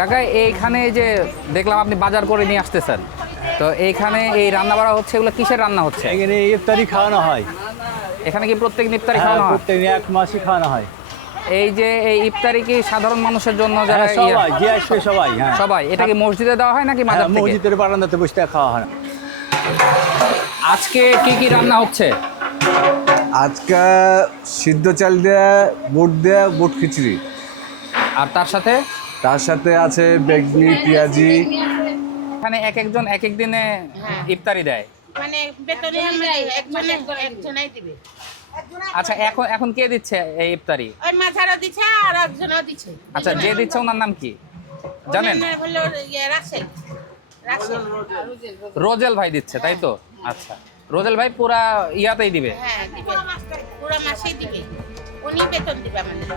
কাকা এইখানে যে দেখলাম আপনি বাজার করে নিয়ে আসতেছেন, তো এইখানে এই রান্না বাড়া হচ্ছে, এগুলো কিসের রান্না হচ্ছে? এখানে ইফতারি খাওয়ানো হয়। এখানে কি প্রত্যেক ইফতারি হ্যাঁ, খাওয়ানো হয়? প্রত্যেক এক মাসই খাওয়ানো হয়। এই যে এই ইফতারি কি সাধারণ মানুষের জন্য যারা হ্যাঁ, সবাই যে আসবে সবাই। হ্যাঁ, সবাই? এটা কি মসজিদে দেওয়া হয় নাকি মাজার হ্যাঁ, থেকে? মসজিদের বারান্দাতে বসে খাওয়া হয়। আজকে কি কি রান্না হচ্ছে? আজকে সিদ্ধ চাল দেয়া বুট খিচুড়ি, আর তার সাথে তার সাথে আছে বেগনি পেঁয়াজি। এখানে এক একজন এক এক দিনে ইফতারি দেয়। মানে বেতনে একজনই দিবে। আচ্ছা, এখন এখন কে দিচ্ছে এই ইফতারি? ওই মাঝারও দিচ্ছে আর একজনও দিচ্ছে। আচ্ছা, যে দিচ্ছে ওনার নাম কি জানেন? ওনার হলো রাসেল। রোজেল ভাই দিচ্ছে, তাই তো? আচ্ছা, রোজেল ভাই পুরা ইয়াতেই দিবে। হ্যাঁ, দিবে। পুরো মাসেই দিবে। উনি বেতন দিবে আমাদের।